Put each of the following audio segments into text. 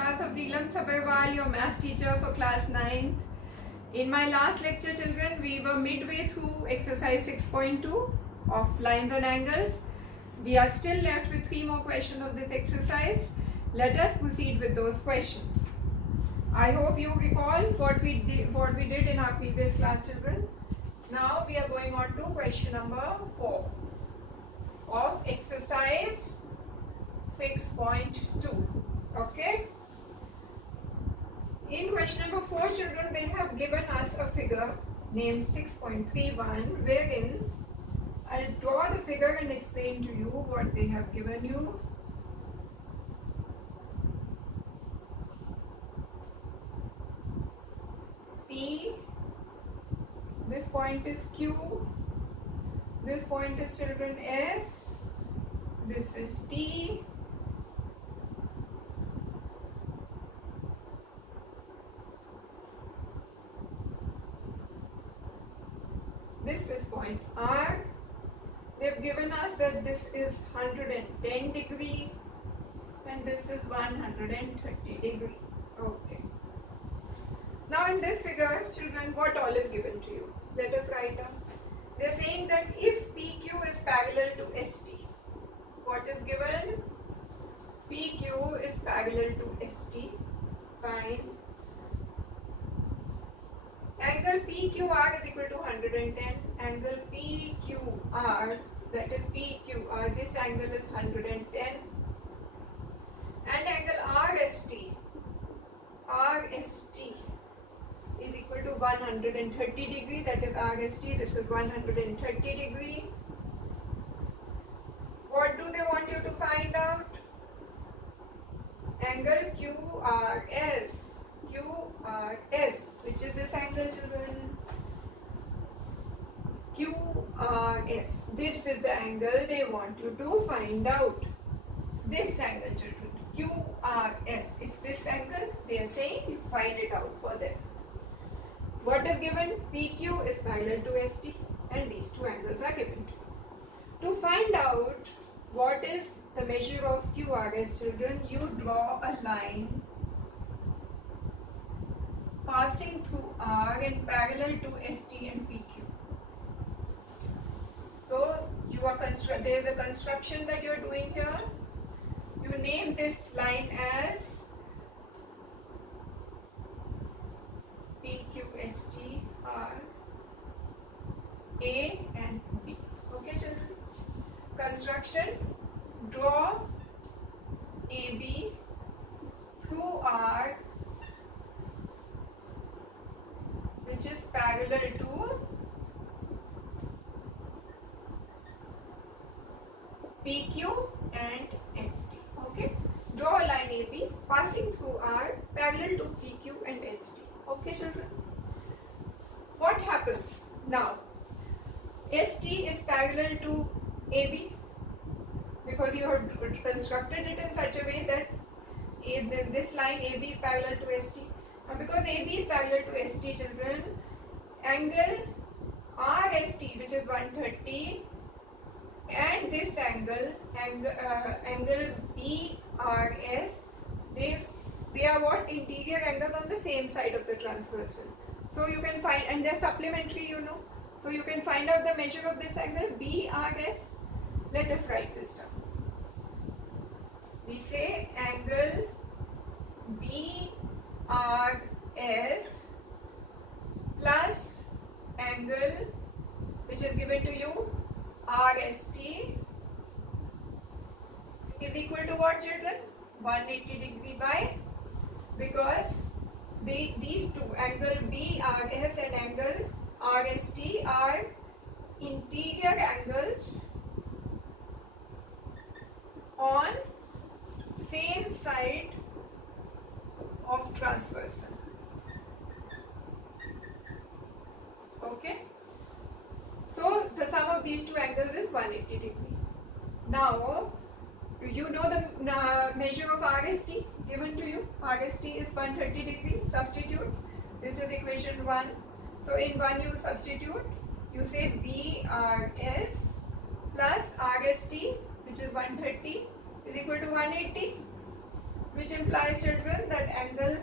class of Neelam Sabharwal, your maths teacher for class 9th. In my last lecture, children, we were midway through exercise 6.2 of lines and angles. We are still left with 3 more questions of this exercise. Let us proceed with those questions. I hope you recall what we did in our previous class, children. Now we are going on to question number 4 of exercise 6.2. Okay. In question number 4, children, they have given us a figure named 6.31, wherein I'll draw the figure and explain to you what they have given you. P, this point is Q, this point is, children, S, this is T, this is point R. They've given us that this is 110 degree and this is 130 degree. Okay. Now in this figure, children, what all is given to you? Let us write down. They're saying that if PQ is parallel to ST, what is given? PQ is parallel to ST. Fine. Angle PQR is equal to 110. Angle PQR, that is PQR, this angle is 110. And angle RST is equal to 130 degree, that is RST, this is 130 degree. What do they want you to find out? Angle QRS, which is this angle, children? QRS. This is the angle they want you to find out. This angle, children, QRS. Is this angle? They are saying you find it out for them. What is given? PQ is parallel to ST and these two angles are given to you. To find out what is the measure of QRS, children, you draw a line passing through R and parallel to ST and PQ. So you are there is a construction that you are doing here. You name this line as PQST R A and B. Okay, children. Construction: draw AB through R, which is parallel to PQ and ST. Okay, draw a line AB passing through R parallel to PQ and ST. Okay, children. What happens now? ST is parallel to AB because you have constructed it in such a way that this line AB is parallel to ST. Now, because AB is parallel to ST, children, angle RST, which is 130, and this angle BRS, they are what? Interior angles on the same side of the transversal. So you can find, and they're supplementary, you know. So you can find out the measure of this angle BRS. Let us write this down. We say angle BRS plus angle which is given to you RST is equal to what, children? 180 degree by, because these two, angle BRS and angle RST, are interior angles on same side of transversal. Okay. So the sum of these two angles is 180 degree. Now you know the measure of RST given to you. RST is 130 degree. Substitute. This is equation 1. So in 1 you substitute. You say BRS plus RST, which is 130, is equal to 180. which implies, children, that angle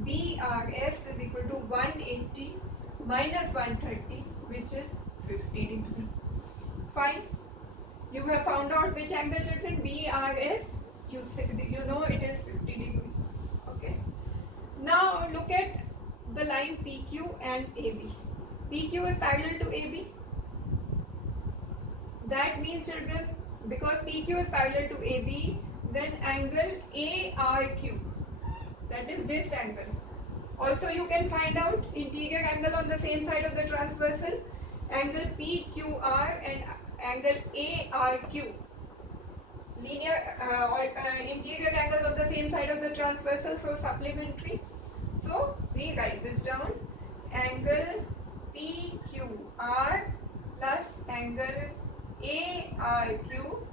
BRS is equal to 180 minus 130, which is 50 degree. Fine. You have found out which angle, children? BRS. You know it is 50 degree. Okay. Now look at the line PQ and AB. PQ is parallel to AB. That means, children, because PQ is parallel to AB, then angle ARQ, that is this angle. Also, you can find out interior angle on the same side of the transversal, angle PQR and angle ARQ. Linear interior angles on the same side of the transversal, so supplementary. So we write this down: angle PQR plus angle ARQ,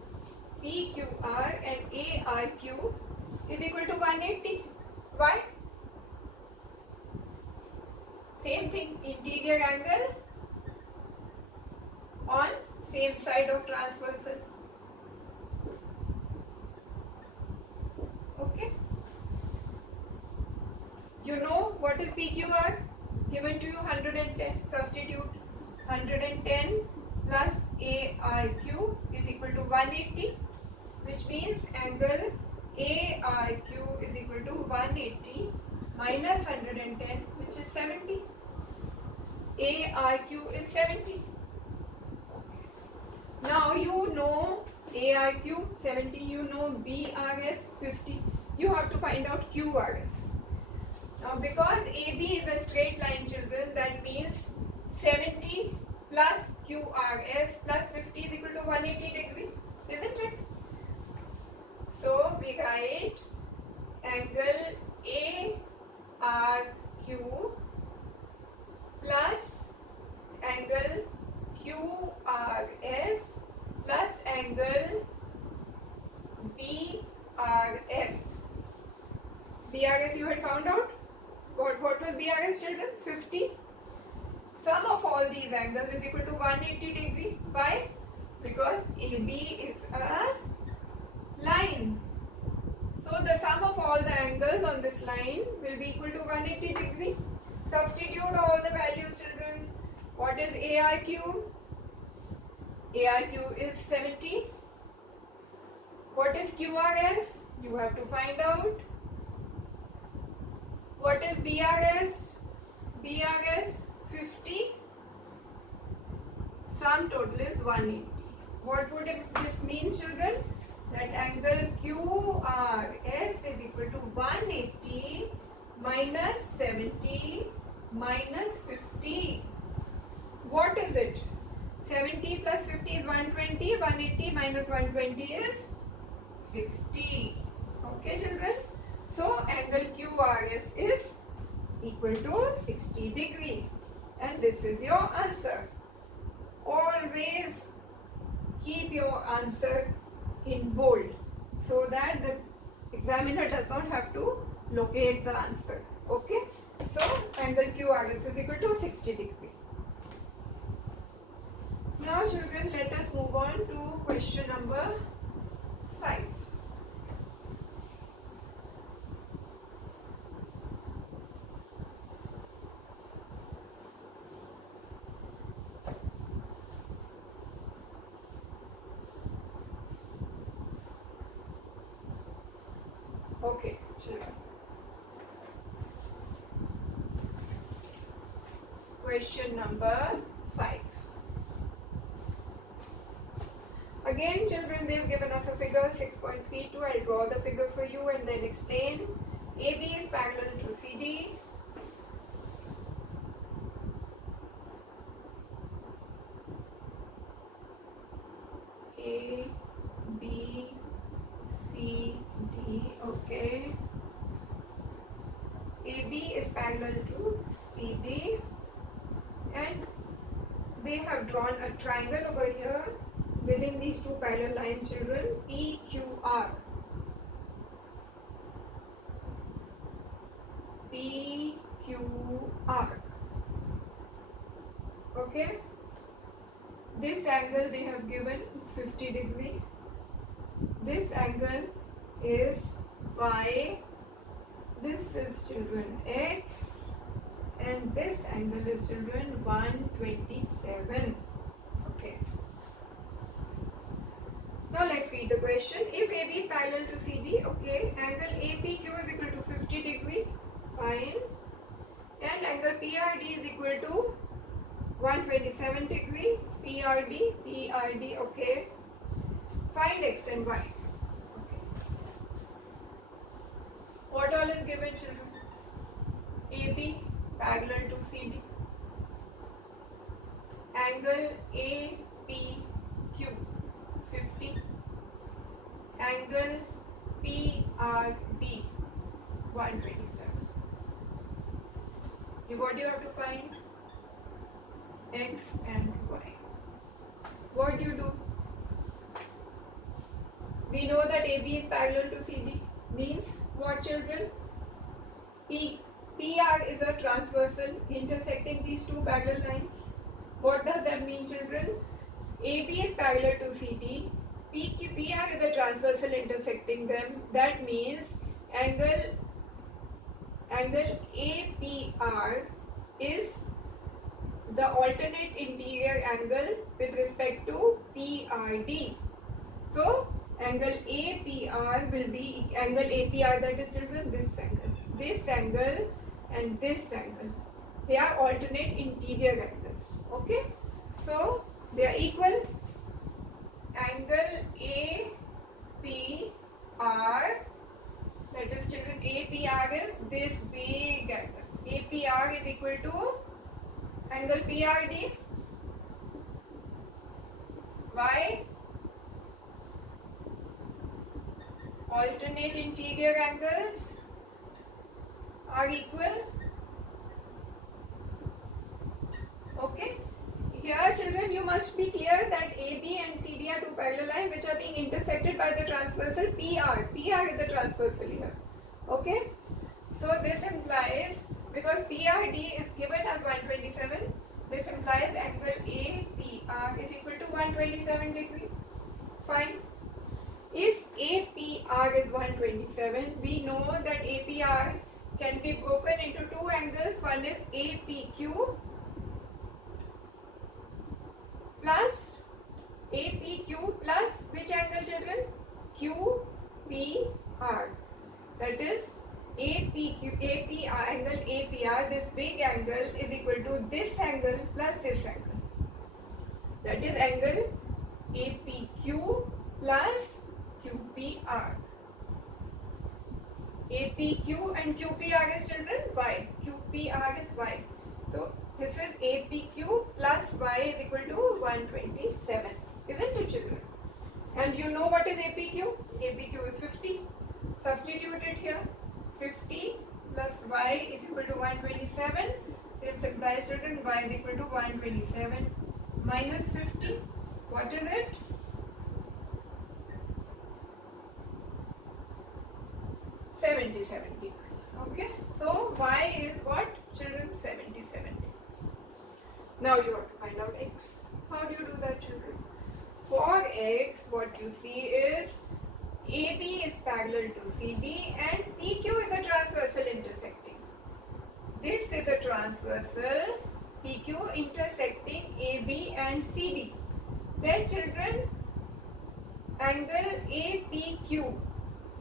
PQR and ARQ is equal to 180. Why? Same thing, interior angle on same side of transversal. Okay. You know what is PQR? Given to you 110. Substitute 110 plus ARQ is equal to 180, which means angle ARQ is equal to 180 minus 110, which is 70. ARQ is 70. Now you know ARQ 70, you know BRS 50. You have to find out QRS. Now because AB is a straight line, children, that means 70 plus QRS plus 50 is equal to 180 degree, isn't it? So we write angle ARQ plus angle QRS plus angle BRS. BRS you had found out? What was BRS, children? 50. Sum of all these angles is equal to 180 degree. Why? Because AB is a line. So the sum of all the angles on this line will be equal to 180 degree. Substitute all the values, children. What is ARQ? ARQ is 70. What is QRS? You have to find out. What is BRS? BRS 50. Sum total is 180. What would this mean, children? That angle QRS is equal to 180 minus 70 minus 50. What is it? 70 plus 50 is 120. 180 minus 120 is 60. Okay, children? So angle QRS is equal to 60 degree. And this is your answer. Always keep your answer in bold so that the examiner does not have to locate the answer. Okay? So angle QRS is equal to 60 degree. Now children, let us move on to question number 5. Okay, children. Question number 5. Again, children, they have given us a figure 6.32. I'll draw the figure for you and then explain. AB is parallel to CD. A, B, C, D. Okay. AB is parallel to CD, and they have drawn a triangle over here within these two parallel lines, children. PQR. PQR. Okay. This angle they have given 50 degree. This angle is Y This is children x, and this angle is children 127. Okay. Now let's read the question. If AB is parallel to CD, okay, angle APQ is equal to 50 degree, fine, and angle PRD is equal to 127 degree, PRD, okay. Find x and y. Okay. What all is given, children? AB parallel to CD. Angle APQ 50. Angle PRD 127. What do you have to find? X and y. What do you do? We know that AB is parallel to CD. Means what, children? PR is a transversal intersecting these two parallel lines. What does that mean, children? AB is parallel to CD. PR is a transversal intersecting them. That means angle APR is the alternate interior angle with respect to PRD. So angle APR will be angle APR, that is, children, this angle and this angle. They are alternate interior angles. Okay, so they are equal. Angle APR, that is, children, APR is this big angle. APR is equal to angle PRD. Why? Alternate interior angles are equal. Okay. Here, children, you must be clear that AB and CD are two parallel lines which are being intersected by the transversal PR. PR is the transversal here. Okay. So this implies, because PRD is given as 127, this implies angle APR is equal to 127 degree. Fine. If APR is 127, we know that APR can be broken into two angles. One is APQ plus which angle, children? QPR. That is APR, angle APR, this big angle is equal to this angle plus this angle. That is angle APQ plus QPR. APQ and QPR is, children, Y. QPR is Y. So this is APQ plus Y is equal to 127. Isn't it, children? And you know what is APQ? APQ is 50. Substitute it here. 50 plus Y is equal to 127. This implies, children, Y is equal to 127 minus 50. What is it? 77 degree. Okay. So Y is what, children? 77 degree. Now you have to find out X. How do you do that, children? For X, what you see is AB is parallel to CD and PQ is a transversal intersecting. This is a transversal PQ intersecting AB and CD. Then, children, angle APQ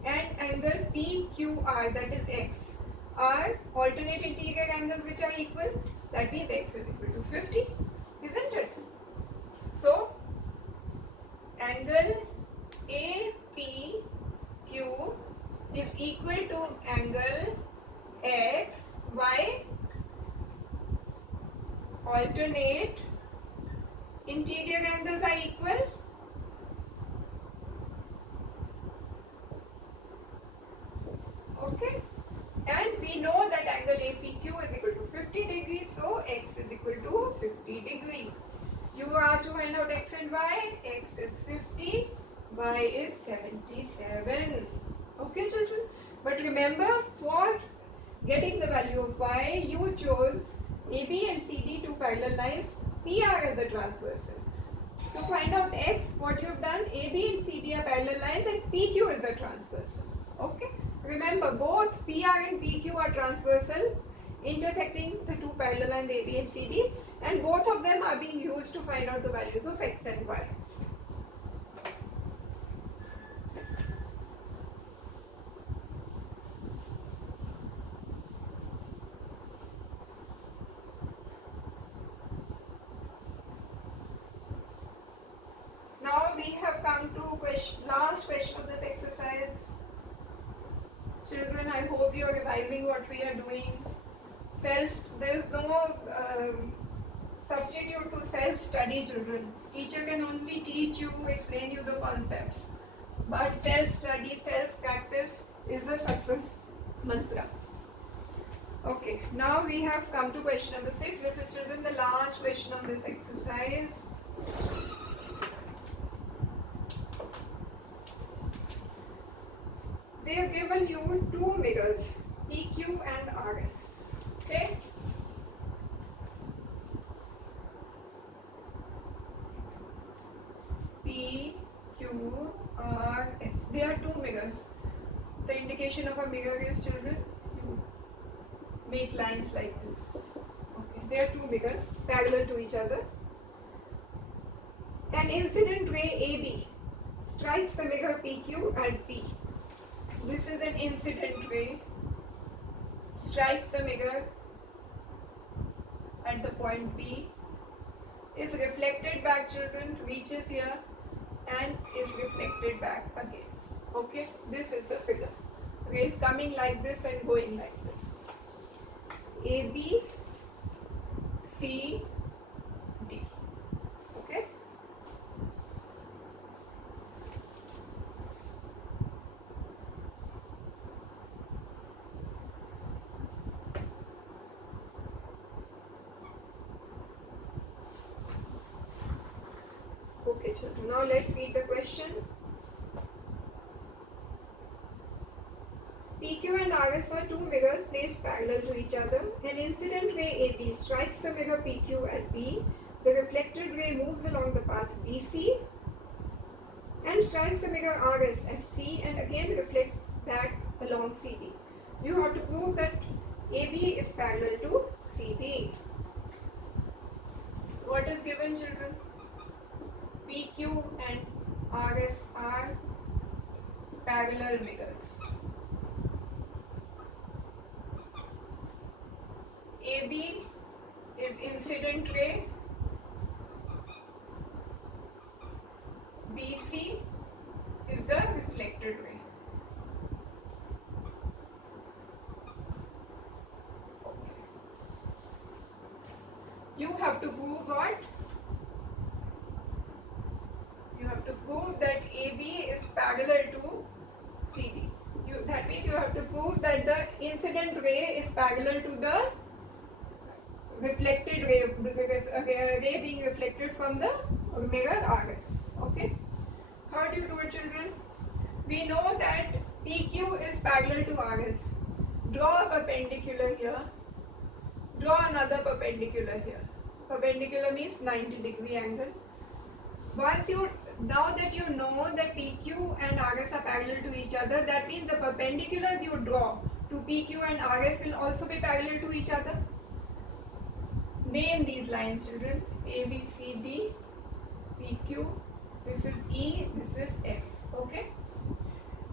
and angle PQR, that is X, are alternate interior angles which are equal. That means X is equal to 50, isn't it? So angle APQ is equal to angle X. Why? Alternate interior angles are equal. Okay, and we know that angle APQ is equal to 50 degrees, so X is equal to 50 degrees. You were asked to find out X and Y. X is 50, Y is 77. Okay, children? But remember, for getting the value of Y, you chose AB and CD, two parallel lines, PR as the transversal. To find out X, what you have done, AB and CD are parallel lines and PQ is the transversal. Okay? Remember, both PR and PQ PQ are transversal, intersecting the two parallel lines AB and CD, and both of them are being used to find out the values of X and Y. Now we have come to last question of this exercise. Children, I hope you are revising what we are doing. There is no substitute to self-study, children. Teacher can only teach you, explain you the concepts. But self-study, self-practice is the success mantra. Okay, now we have come to question number 6. This is, children, the last question of this exercise. They have given you two mirrors, PQ and RS. Okay? P, Q, R, S. They are two mirrors. The indication of a mirror is, children, you make lines like this. Okay. They are two mirrors parallel to each other. An incident ray AB strikes the mirror PQ at P. This is an incident ray, strikes the mirror at the point P, is reflected back, children, reaches here and is reflected back again. Okay, this is the figure. Rays coming like this and going like this. A, B, C, D. Okay. Okay, children, now let's read the question. PQ and RS are two mirrors placed parallel to each other. An incident ray AB strikes the mirror PQ at B. The reflected ray moves along the path BC and strikes the mirror RS at C and again reflects back along CD. You have to prove that AB is parallel to CD. What is given, children? PQ and RS are parallel mirrors. AB is incident ray, BC is the reflected ray. Okay. You have to prove what? You have to prove that AB is parallel to CD. That means you have to prove that the incident ray is parallel to the reflected ray being reflected from the mirror RS. Okay. How do you do it, children? We know that PQ is parallel to RS. Draw a perpendicular here. Draw another perpendicular here. Perpendicular means 90-degree angle. Now that you know that PQ and RS are parallel to each other, that means the perpendiculars you draw to PQ and RS will also be parallel to each other. Name these lines, children. A, B, C, D, PQ. This is E, this is F. Okay?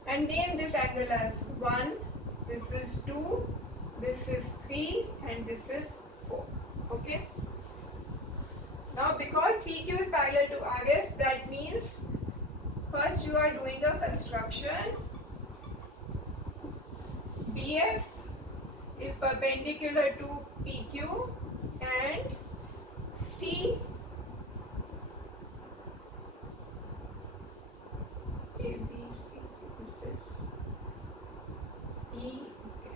And name this angle as 1, this is 2, this is 3, and this is 4. Okay? Now, because PQ is parallel to RS, that means first you are doing a construction. BF is perpendicular to PQ and C A, B, C, this is E. Okay.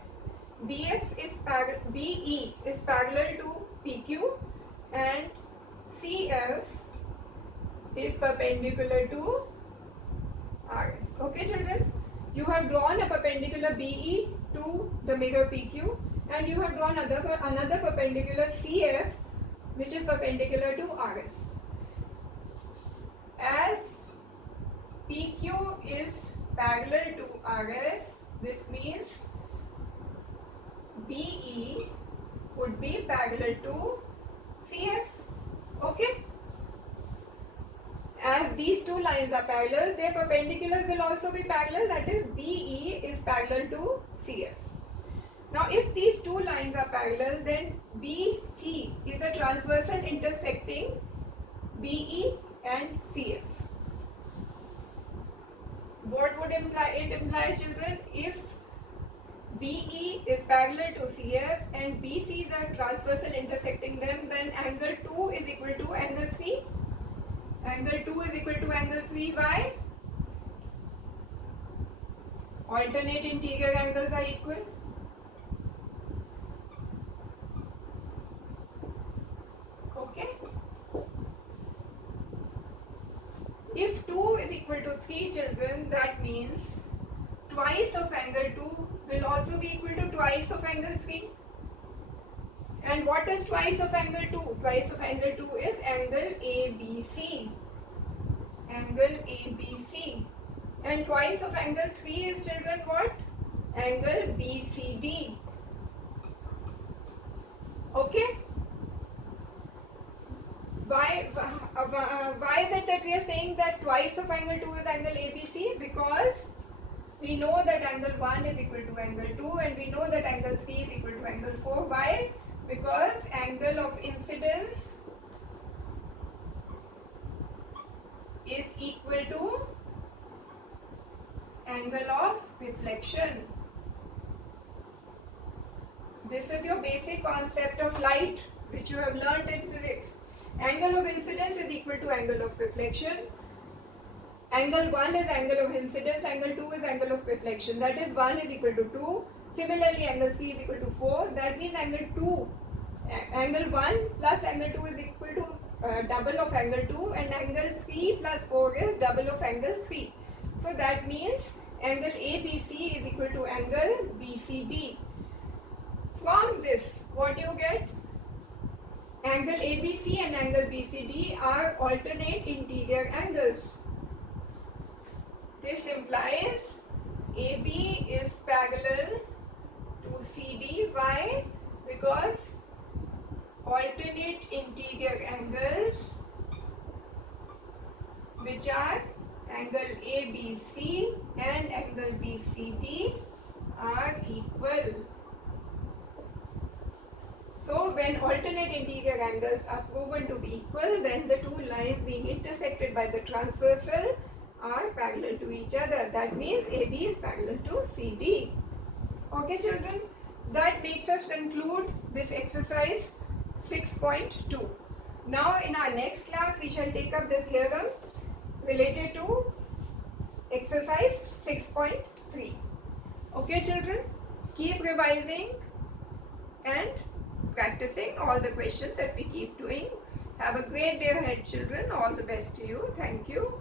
BE is parallel to PQ and CF is perpendicular to RS. Okay, children? You have drawn a perpendicular BE to the mirror PQ and you have drawn another perpendicular CF which is perpendicular to RS. As PQ is parallel to RS, this means parallel to CF. Okay? As these two lines are parallel, their perpendiculars will also be parallel, that is BE is parallel to CF. Now if these two lines are parallel, then BC is a transversal intersecting BE and CF. What would it imply, children? If BE is parallel to CF and BC is a transversal intersecting them, then angle 2 is equal to angle 3. Angle 2 is equal to angle 3 by alternate interior angles are equal. Okay? If 2 is equal to 3, children, that means twice of angle 2 will also be equal to twice of angle 3. And what is twice of angle 2? Twice of angle 2 is angle ABC. Angle ABC. And twice of angle 3 is, children, what? Angle BCD. Okay? Why is it that we are saying that twice of angle 2 is angle ABC? Because we know that angle 1 is equal to angle 2 and we know that angle 3 is equal to angle 4. Why? Because angle of incidence is equal to angle of reflection. This is your basic concept of light which you have learnt in physics. Angle of incidence is equal to angle of reflection. Angle 1 is angle of incidence, angle 2 is angle of reflection. That is 1 is equal to 2. Similarly, angle 3 is equal to 4. That means angle 1 plus angle 2 is equal to double of angle 2, and angle 3 plus 4 is double of angle 3. So that means angle ABC is equal to angle BCD. From this, what you get? Angle ABC and angle BCD are alternate interior angles. This implies AB is parallel to CD. Why? Because alternate interior angles, which are angle ABC and angle BCD, are equal. So when alternate interior angles are proven to be equal, then the two lines being intersected by the transversal are parallel to each other. That means AB is parallel to CD. Okay, children, that makes us conclude this exercise 6.2. Now in our next class we shall take up the theorem related to exercise 6.3. Okay, children, keep revising and practicing all the questions that we keep doing. Have a great day ahead, children. All the best to you. Thank you.